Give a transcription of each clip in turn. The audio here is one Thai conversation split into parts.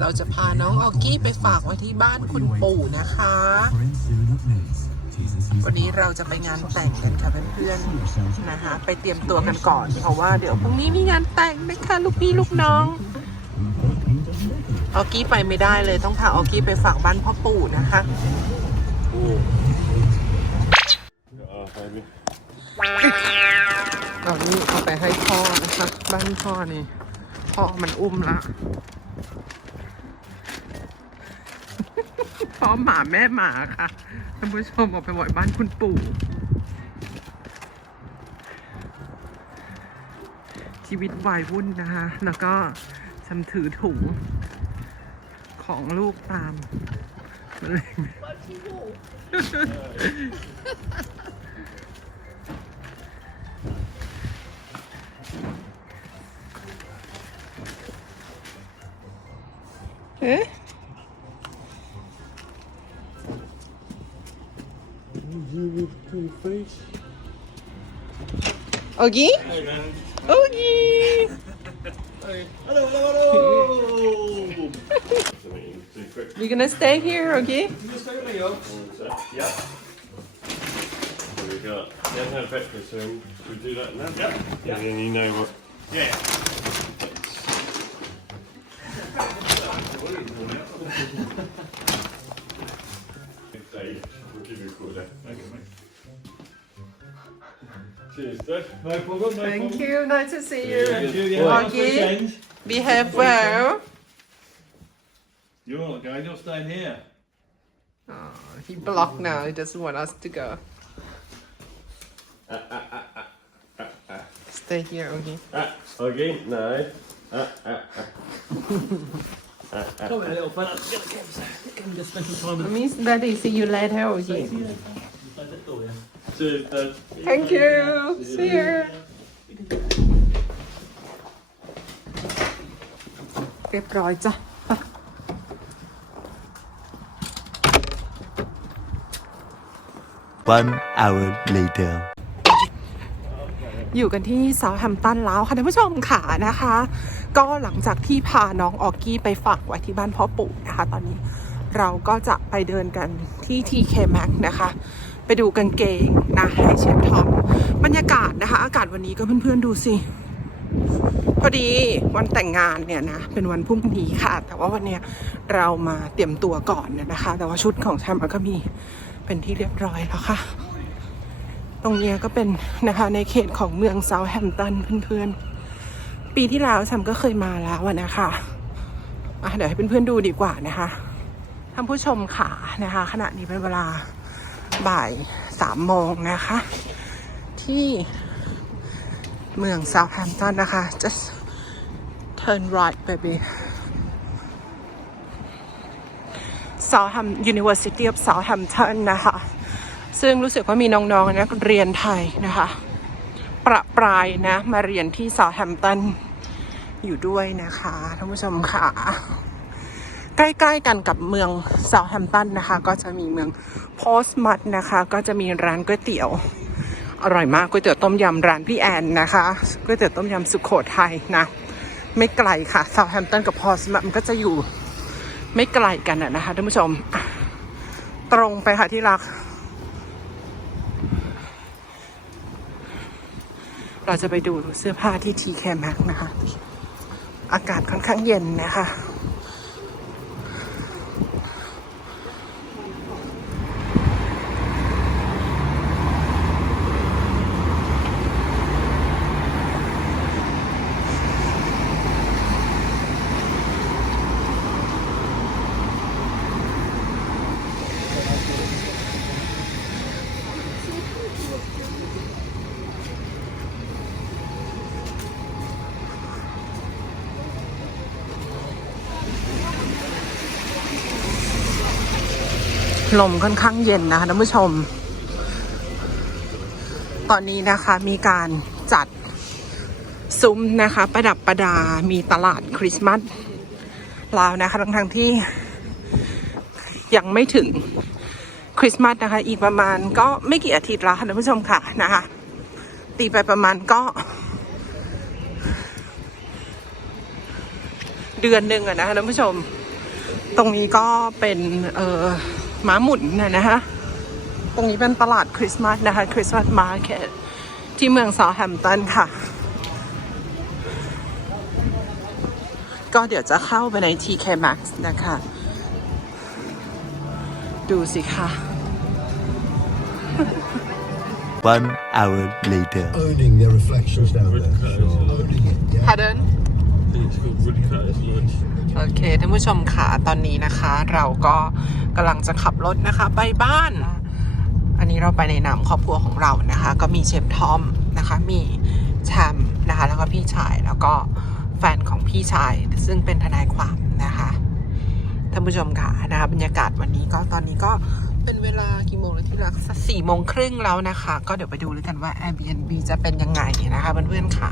เราจะพาน้องออกกี้ไปฝากไว้ที่บ้านคุณปู่นะคะ วันนี้เราจะไปงานแต่งกันค่ะเพื่อนๆนะคะ ไปเตรียมตัวกันก่อน เพราะว่าเดี๋ยวพรุ่งนี้มีงานแต่งนะคะลูกพี่ลูกน้องออกกี้ไปไม่ได้เลยต้องพาออกกี้ไปฝากบ้านพ่อปู่นะคะเอานี่เอาไปให้พ่อนะคะ บ้านพ่อนี่ พ่อมันอุ้มละ พ่อหมาแม่หมาค่ะท่านผู้ชมเอาไปไว้บ้านคุณปู่ ชีวิตวายวุ่นนะคะ แล้วก็ฉันถือถุงของลูกตามมาเลยเอ๊ะ with face? โอกี้ Hey, man. โอกี้ Hello, hello, hello. Something too quick. you gonna stay here โอกี้ One sec. Yeah. What we got? You haven't had breakfast, so should we do that now? Yep. And then you know what. Yeah. Thank you. Nice to see you. Thank you. Yeah, well. You're not going, you're staying here. Oh, he blocked now. He doesn't want us to go. Stay here, Ogi. Ogi, no. Come here, little fella. Get the camera. Get. Just spend some time with Miss see you later, Ogi. Thank you see you เรียบร้อยจ้ะ One hour later. อยู่กันที่เซาแฮมป์ตันแล้วค่ะท่านผู้ชมค่ะนะคะ ก็หลังจากที่พาน้องออกกี้ไปฝากไว้ที่บ้านพ่อปู่นะคะ ตอนนี้เราก็จะไปเดินกันที่ TK Maxx นะคะ ไปดูกางเกงนะให้เชฟทอมบรรยากาศนะคะ อากาศวันนี้ก็เพื่อนๆดูสิพอดีวันแต่งงานเนี่ยนะเป็นวันพรุ่งนี้ค่ะ แต่ว่าวันเนี้ยเรามาเตรียมตัวก่อนนะคะ แต่ว่าชุดของแชมป์ก็มีเป็นที่เรียบร้อยแล้วค่ะ ตรงเนี้ยก็เป็นนะคะในเขตของเมืองเซาแฮมตันเพื่อนๆ ปีที่แล้วแซมก็เคยมาแล้วนะคะะเดี๋ยวให้เพื่อนๆดูดีกว่านะคะท่านผู้ชมค่ะนะคะ ขณะนี้เป็นเวลา บ่ายสามโมงนะคะ ที่เมืองซาแฮมป์ตันนะคะ just turn right baby Southam University of Southampton นะคะ ซึ่งรู้สึกว่ามีน้องๆนักเรียนไทยนะคะ ประปรายนะ มาเรียนที่ Southampton อยู่ด้วยนะคะท่านผู้ชมค่ะ ใกล้ๆกันกับเมือง Southampton นะคะ ก็จะมีเมืองโพสมัดนะคะ ก็จะมีร้านก๋วยเตี๋ยว อร่อยมากก๋วยเตี๋ยวต้มยำร้านพี่แอนนะคะก๋วยเตี๋ยวต้มยำสุโขทัยนะไม่ไกลค่ะ Southampton กับ Portsmouth มันก็จะอยู่ไม่ไกลกันนะคะท่านผู้ชมตรงไปค่ะที่รัก เราจะไปดูเสื้อผ้าที่ TK Maxx นะคะ อากาศค่อนข้างเย็นนะคะ ลมค่อนข้างเย็นนะคะท่านผู้ชม ตอนนี้นะคะมีการจัดซุ้มนะคะ ประดับประดามีตลาดคริสต์มาสแล้วนะคะทั้งทงๆที่ยังไม่ถึงคริสต์มาสนะคะ อีกประมาณก็ไม่กี่อาทิตย์แล้วค่ะท่านผู้ชมค่ะนะคะ ตีไปประมาณก็ เดือนหนึ่งอะนะคะท่านผู้ชม ตรงนี้ก็เป็นเออ ม้าหมุนนะนะคะตรงนี้เป็นตลาดคริสต์มาสนะคะคริสต์มาสมาร์เก็ตที่เมืองซาแฮมป์ตันค่ะ ก็เดี๋ยวจะเข้าไปใน TK Maxx นะคะ ดูสิค่ะ One hour later. owning their reflections down there. Owning it, yeah. Pardon โอเคท่านผู้ชมค่ะตอนนี้นะคะ เราก็กำลังจะขับรถนะคะ ไปบ้าน อันนี้เราไปในนามครอบครัวของเรานะคะ ก็มีเชฟทอมนะคะ มีแชมป์นะคะ แล้วก็พี่ชายแล้วก็แฟนของพี่ชาย ซึ่งเป็นทนายความนะคะท่านผู้ชมค่ะนะคะบรรยากาศวันนี้ก็ตอนนี้ก็เป็นเวลากี่โมงแล้วที่รักสี่โมงครึ่งแล้วนะคะ ก็เดี๋ยวไปดูแล้วกันว่า Airbnb จะเป็นยังไงนะคะเพื่อนๆค่ะ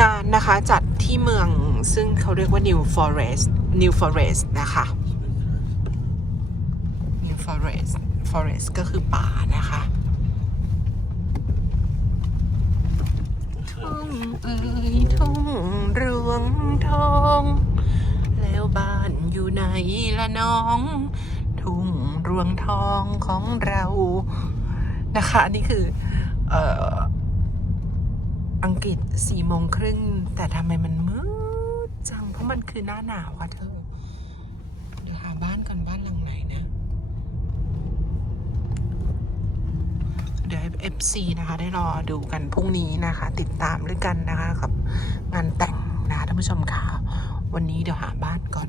งานนะคะจัดที่เมืองซึ่งเขาเรียกว่า New Forest New Forest นะคะ New Forest Forest ก็คือป่านะคะทุ่งเอ่ยทุ่งรวงทอง แล้วบ้านอยู่ไหนละน้อง ทุ่งรวงทองของเรานะคะ อันนี่คือ เอ่อ อังกฤษสี่โมงครึ่งแต่ทำไมมันมืดจัง เพราะมันคือหน้าหนาวอะเธอ เดี๋ยวหาบ้านก่อนบ้านหลังไหนนะ เดี๋ยว FC นะคะ ได้รอดูกันพรุ่งนี้นะคะ ติดตามด้วยกันนะคะกับงานแต่งนะคะท่านผู้ชมค่ะ วันนี้เดี๋ยวหาบ้านก่อน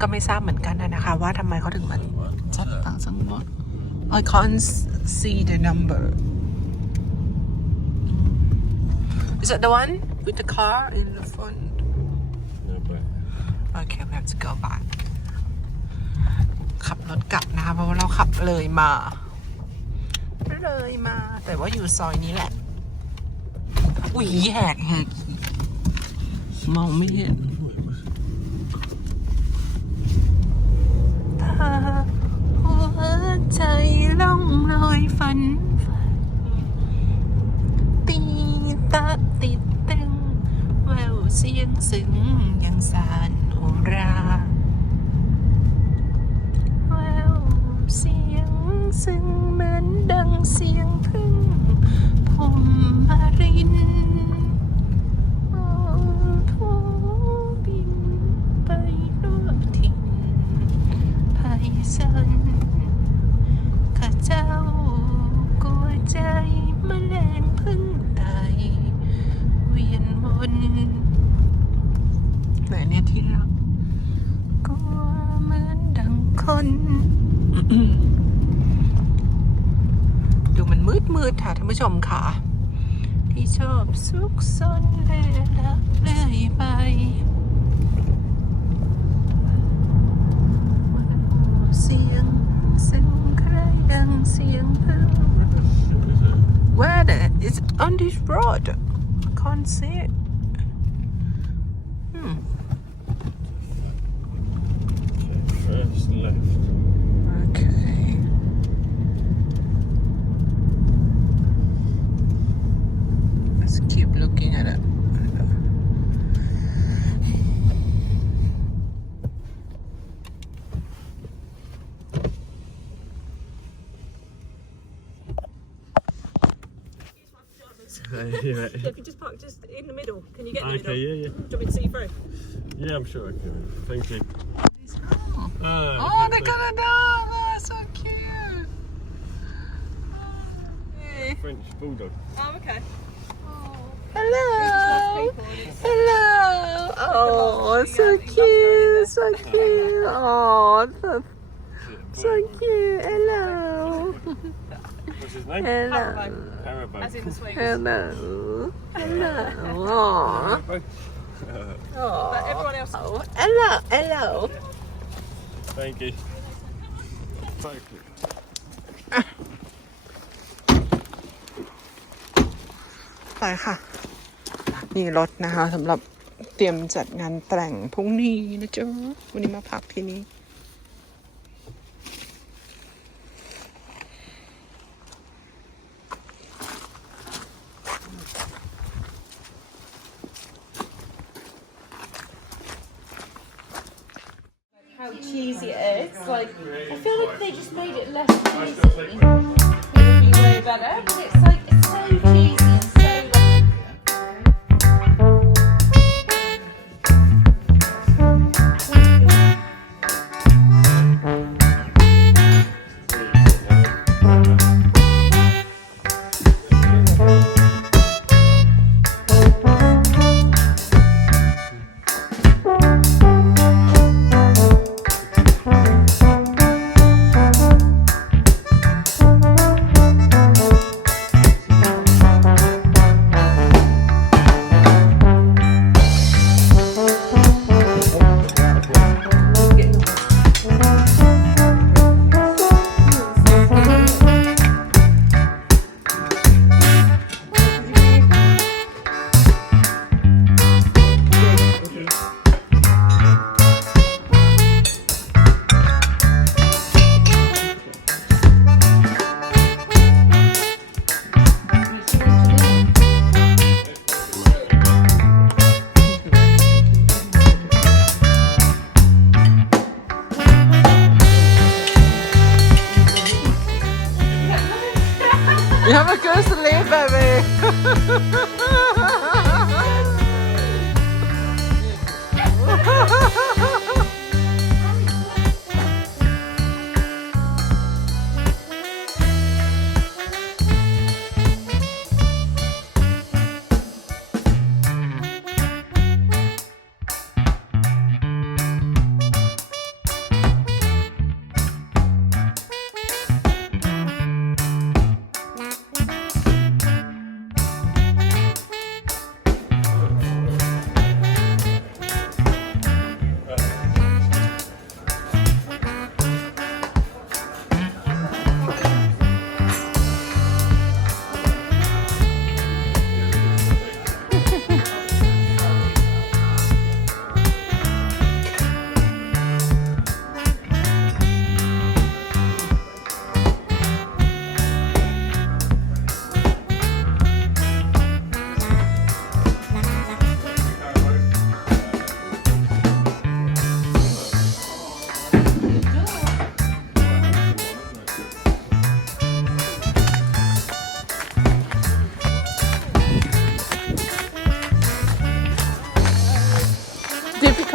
ก็ไม่ทราบเหมือนกันนะคะ ว่าทำไมเขาถึงมาจัดต่างจังหวัด I can't see the number Is that the one with the car in the front No, but Okay we have to go back ขับรถกลับนะคะเพราะว่าเราขับเลยมา เลยมา แต่ว่าอยู่ซอยนี้แหละ อุ้ยแหกแหกมองไม่เห็น พา หัวใจล่องลอยฝัน ตีตาติดตึง แววเสียงซึ้งยังสานโหราแววเสียงซึ้งเหมือนดังเสียงพึ่งผมมาริน ไพศาลข้าเจ้ากลัวใจแมลงพึ่งไตเวียนวนแต่เนี่ยที่รักกลัวเหมือนดังคน ดูมันมืดมืดๆค่ะท่านผู้ชมค่ะ ที่ชอบซุกซนเล่ลับเลื่อยไป on I can't see it. Hmm. First left. okay. Let's keep looking at it yeah. Yeah, if you just park just in the middle, can you get in the Okay, middle? yeah, yeah. Do you want me to see you through? Yeah, I'm sure I can. Thank you. Ah, Oh, okay, they got a dog! Oh, so cute! Hey. French bulldog. Oh, okay. Hello! Hello! Oh, so cute! So cute! Oh, so, so cute! Hello! What's his name? Hello! Haribo. As in the swings. Hello! Hello! Oh, Haribo. But everyone else. oh, hello! Hello! Thank you. Thank you. ไปค่ะนี่รถนะคะสำหรับเตรียมจัดงานแต่งพรุ่งนี้นะจ๊ะวันนี้มาพักที่นี่ cheesy it is. Like, I feel like they just made it less cheesy. It would be way better, but it's like, it's so cheesy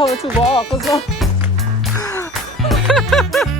Difficult to walk as well.